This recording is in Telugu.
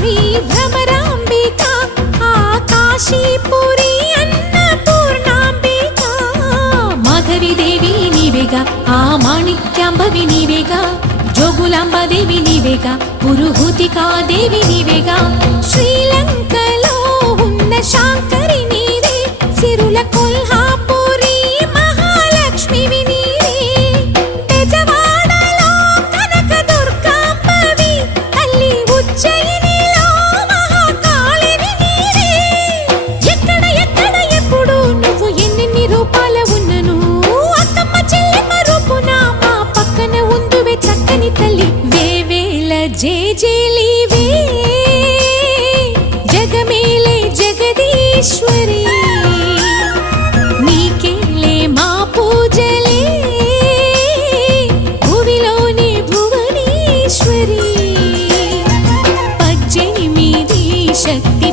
శ్రీ భ్రమరాంబిక ఆ కాశీపురి అన్నపూర్ణాంబిక మాధవి దేవి నీవేగా ఆ మాణిక్యాంబవి నీవేగా జోగులాంబదేవి నీవేగా పురుహూతికా దేవి నీవేగా శ్రీలంకలో ఉన్న శాంకరి నీవే సిరుల కొల్హాపురి మహాలక్ష్మివి నీవే బెజవాడలో కనక దుర్గాంబవి తల్లి ఉజ్జయినిలో మహాకాళివి నీవే ఎక్కడ ఎక్కడ ఎప్పుడు నువ్వు ఎన్నెన్ని రూపాల ఉన్నను అక్కమ్మ చెల్లెమ్మ రూపున మా పక్కన ఉందువే చక్కని తల్లి వేవేల జేజేలివే జగమేలే జగదీశ్వరి నీకేలే మా పూజలే భువిలోని భువనేశ్వరి 18 శక్తి